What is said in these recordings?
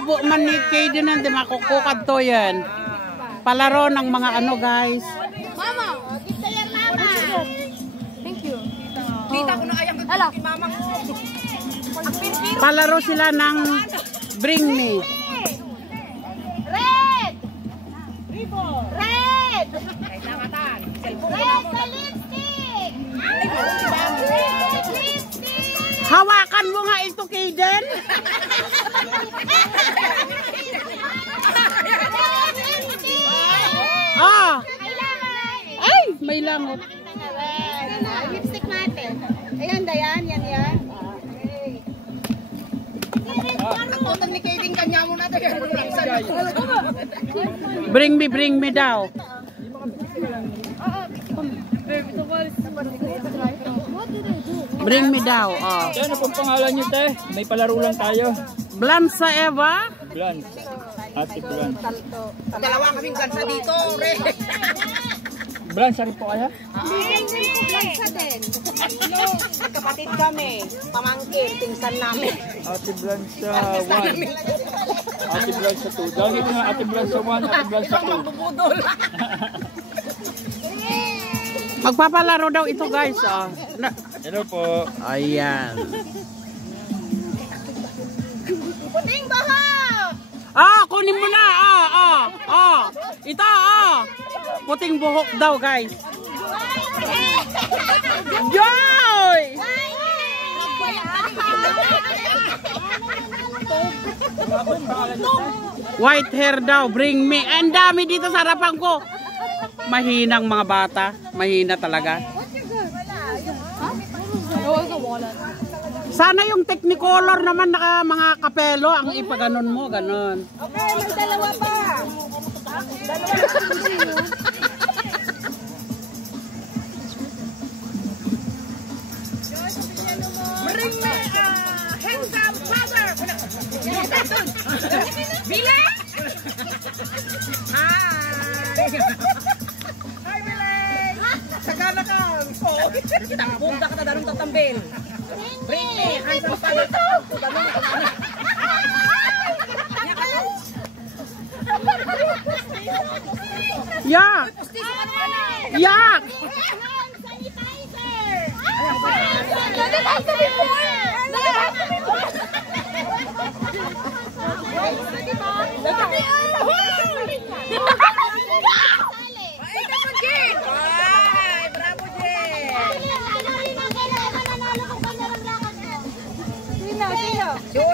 bubo man ni Kaden hindi makukukad to yan. Palaro ng mga ano guys. Mama, gift yan mama. Thank you. Dita ko na kayang gagawin mama ko. Palaro sila ng Bring Me. Red! Red! Kailangan. Red sa lipstick! Red lipstick! Hawakan mo nga ito, Kaden. Ah! Ay, may langot. Lipstick natin. Ayan, Dayan. Yan. Ang ni Kaden kanya mo na tayo. Bring me daw. Bring me daw. Oh. Ano pong pangalan niyo, te? May palaro lang tayo. Blansa Eva. Blan. Ate Blan. Dalawa kaming gansa dito, re. Blan, sari po kaya? Blansa din. Kapatid kami, pamangkin, pinsan namin. Ate Blan sa 1. Ate Blan sa 2. Dahil ito nga Ate Blan sa 1, Ate Blan sa 2. Bubudol. Magpapalaro daw ito guys. Oh. Hello po. Ayan. Puting buhok! Ah, kunin mo na. Ito, puting buhok daw, guys. Joy! White hair daw, bring me. Ang dami dito sa harapan ko. Mahinang mga bata. Mahina talaga. Sana yung Technicolor naman naka mga kapelo ang ipaganon mo, ganon. Okay, may dalawa pa. Bring me handsome father. Bile? Hi, Bile. Sagana ka. Kita punta ka darong tatambil. Bring me handsome father. Yak! Yak!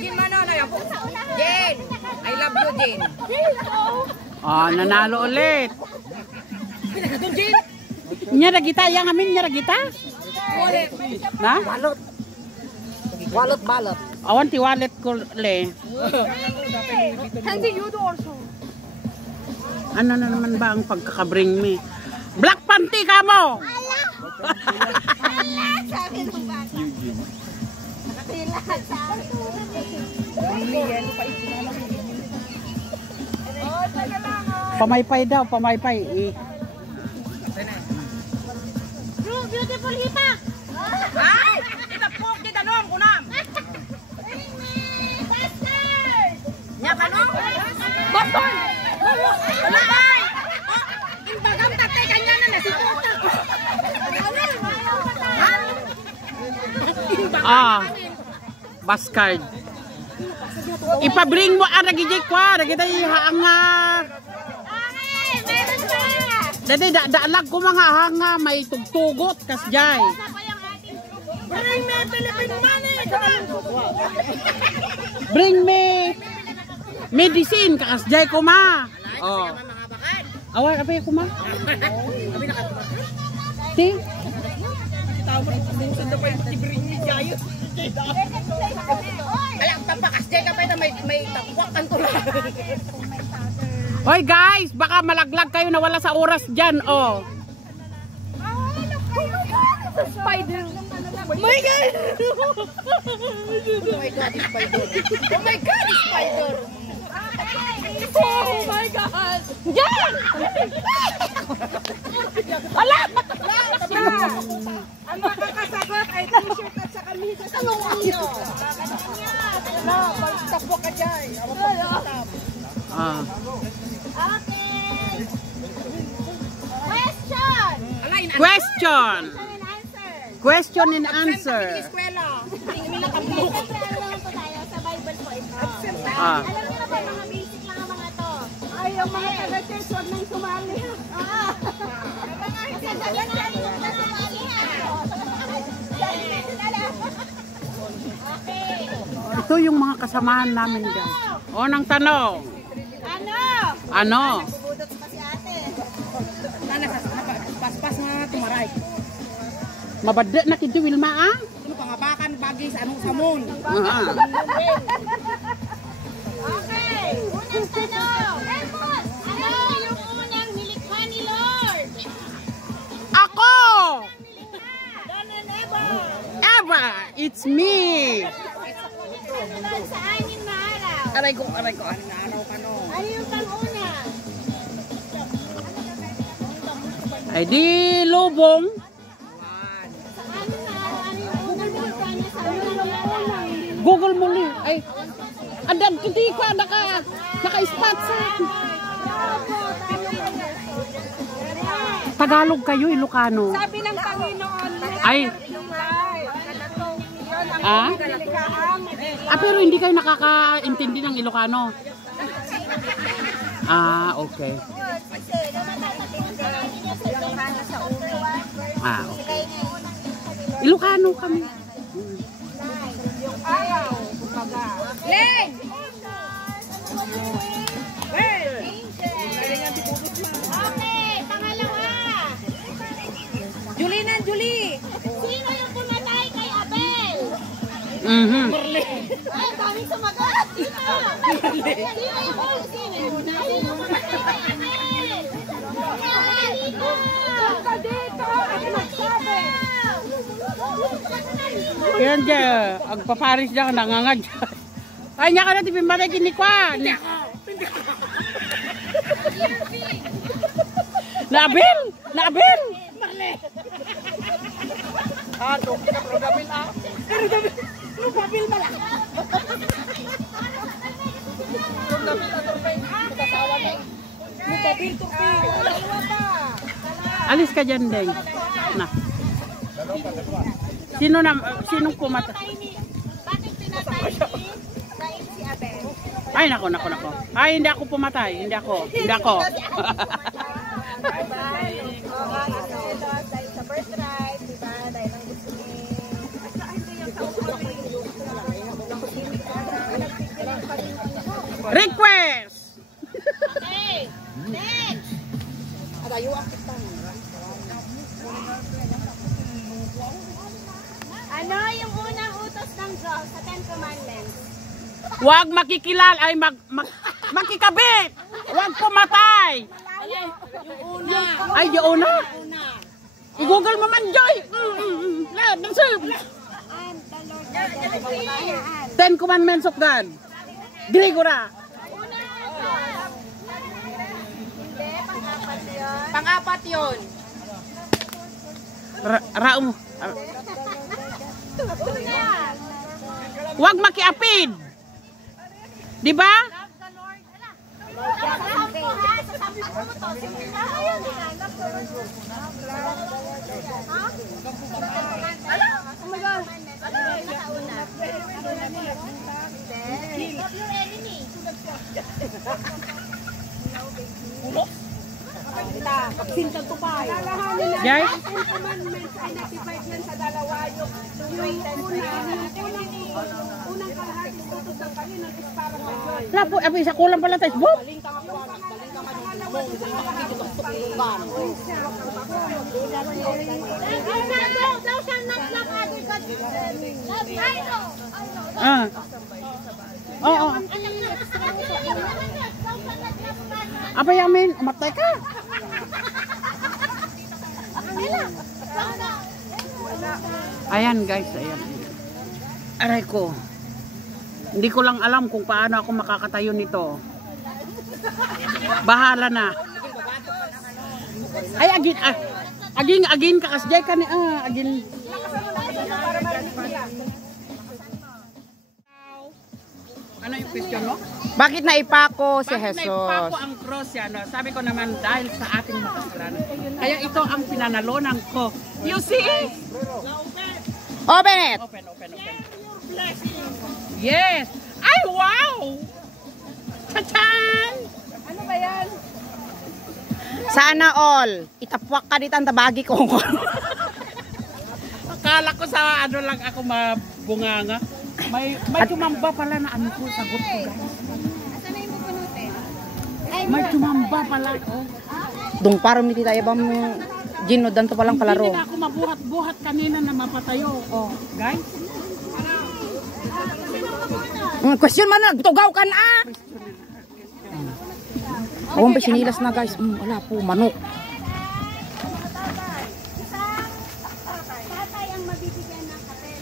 Jin Manano, Jen, I love you, Jen. Oh, nanalo ulit. Nyara kita, yang amin nyara kita? Na? Balot. Awan ti wallet ko le. Handy, you do also. Ano na naman ba ang pagkakabring me? Black panty ka mo! Sabi mo ba? Nakatila sa Pamaypay daw, pamaypay. Beautiful hipa! Ay! Itapok di tanong kunam. Bastard! Nya kanong? Bastard! Wala ay! Imbagam tatay kanya na nasituta. Bastard. Ipabring mo nagijay kwa, nagitay hanga. Meron pa! Dati daalag ko mga hanga may tugtugot kasjay. Bring me Philippine money. Bring me medicine kasjay ko ma. Oh. Away apa ya ko ma? Ti. Bring me jayo. Kaya ang tapakas dyan ka pa may takwak kan tula. Hoy guys, baka malaglag kayo na wala sa oras dyan, oh. Spider! Oh my God! Oh my God, it's spider! Oh my God, it's spider! Oh my God! Yan! Wala! Ang makakasagot ay t-shirt at saka media. Anong ano? Takwak ka dyan. Ah. Okay. Question. Alay, Question. And answer. Question and Absent answer. kami ng eskwela. Hindi na kami. Siyempre, ano naman po tayo sa Bible po ito. Ah. Alam niyo na ba mga basic lang ang mga to? Ay, yung mga taga-church, huwag nang sumali. Oo. Kasasalan natin yung sumali ha. Okay. Ito yung mga kasamahan namin guys. Unang tanong. Ano? Ano? Budot pa si ate. Paspas nga tumaray. Mabadda na kito Wilma ah? Ano pangabakan bagi sa anong samon? Ah. Okay. Unang tanong. Ano yung unang nilikha ni Lord? Ako! Don and Eva. Eva! It's me! Sunod sa anin na araw. Aray ko. Ano na araw ka no? Ano yung pang-una? Ay di lubong. Sa anin na araw, ano yung unang nilikha niya sa anin na araw? Google mo li. Ay. Adan hindi ko naka-spot sa Tagalog kayo, Ilocano. Sabi ng Panginoon, Ay. Ah? Pero hindi kayo nakakaintindi ng Ilocano. Ah, okay. Ah, okay. Ilocano kami. Len! Okay, pangalawa. Julie! Sino yung pumatay kay Abel? Mhm. Ay, daming sumagot. Sino? Sino yung sino yung pumatay kay Abel? Dito! Dito! Ano nagsabi? Yan dyan, agpaparis dyan, nangangad dyan. Ay, niya ka na tipimbatay kinikwan. Naabil! Naabil! Ah, ito, pinapagabil ah. Lupabil pala. Lupabil, tupil. Alis ka dyan, Deng. Na. Sinong pumatay? Bakit pinatay ni Cain si Abel? Ay, nako. Ay, hindi ako pumatay. Hindi ako. Dahil sa birthright, diba? Dahil ang gusto ni... Request! Okay, next! Adayo ang kita. Ano yung unang utos ng Diyos sa Ten Commandments? Huwag makikilal, ay makikabit! Huwag pumatay! Ay, yung una! I-google mo man, Joy! Ten Commandments of God. Gregora. Hindi, pang-apat yun. Pang-apat yun. Raum. Una! Huwag makiapid. Di ba? Sa sampu ha? Sa sampu to. Simple lang. Ayun, hinanap ko. Ha? Oh my God. Ano yung nakauna? Love your enemy. Pagsintan to pa. Jai? Commandments ay nag-divide yan sa dalawa. Yung unang kalahating utos ng Panginoon is para sa Diyos. Lapo, isa kulang pala tayo. Boom! Baling ka makuanak, baling ka manumong, hindi tutok yung lugar. Thou shalt not love other gods. Love idol. Ah. Oo. Apa yamin? Umatay ka. Ayan guys, ayan. Aray ko. Hindi ko lang alam kung paano ako makakatayo nito. Bahala na. Ay, agin kakasjay ka ni, agin. Ano yung question mo? Bakit naipako si Bakit naipako Jesus? ang cross yan? No? Sabi ko naman dahil sa ating makasalanan. Kaya ito ang pinanalonan ko. You see? Open it! Open. Yes! Ay, wow! Tachan! Ano ba yan? Sana all. Itapwak ka dito ang tabagi ko. Akala ko sa ano lang ako mabunganga. May tumamba pala na ano ko, sagot ko. Asan na yung pupunutin? May tumamba pala. Oh. Dung parang niti tayo bang ginod danto palang palaro. Hindi na ako mabuhat-buhat kanina na mapatayo. Oh, guys. Question man na, tugaw ka na! Awang pa sinilas na guys. Wala po, manok. Tatay ang mabibigyan ng kape.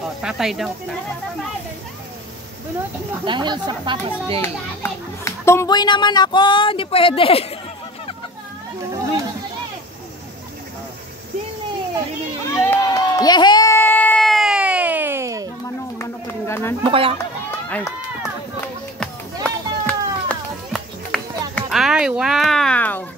Oh, tatay daw. Dahil sa Papa's Day. Tumboy naman ako, hindi pwede. Yehey! Mano paringganan. Mo kaya? Ay, wow!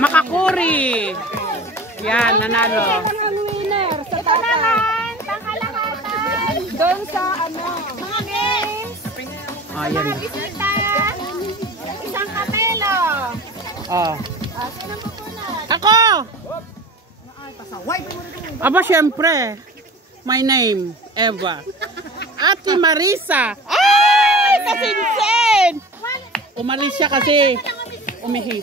Makakuri! Yan, nanalo. Ang winner sa tatay. Pangkalahatan. Doon sa ano? Mga games. Ayan. Bisita. Isang kapelo. Oh. Sino pupunat? Ako! Aba, syempre. My name, Eva. Ate Marisa. Ay, kasinsin! Umalis siya kasi umihi.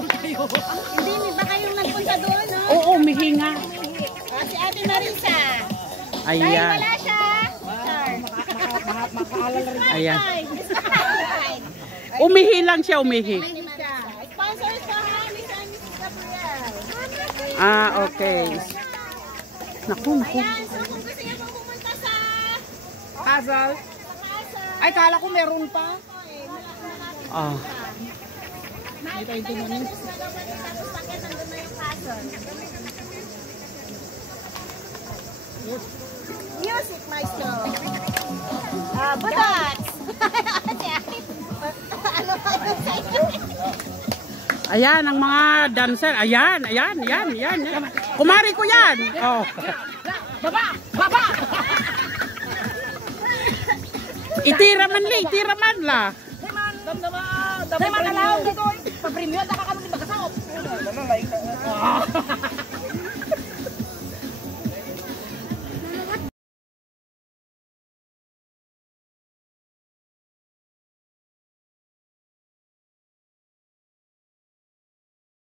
Hindi, ba kayong nagpunta doon, no? Oo, umihi nga. Si Ate Marisa. Dahil Ayan. wala siya. Ayan. Umihi lang siya, umihi. Sponsors ko ha, Miss and Mrs. Gabriel. Ah, okay. Naku. Ayan, so kung gusto niyo pong pumunta sa Castle. Pasay, Ay, kala ko meron pa. Ah. nakikita niyo sa Miss Gabriel, tapos sakit nandun na yung castle. Music maestro. Budots. Ano ba yung sa'yo? Ayan, ang mga dancer. Ayan. Kumari ko yan. Oh. Baba! Itiraman la. Damdama. Damdama. Damdama. Damdama. Damdama. Damdama. Damdama.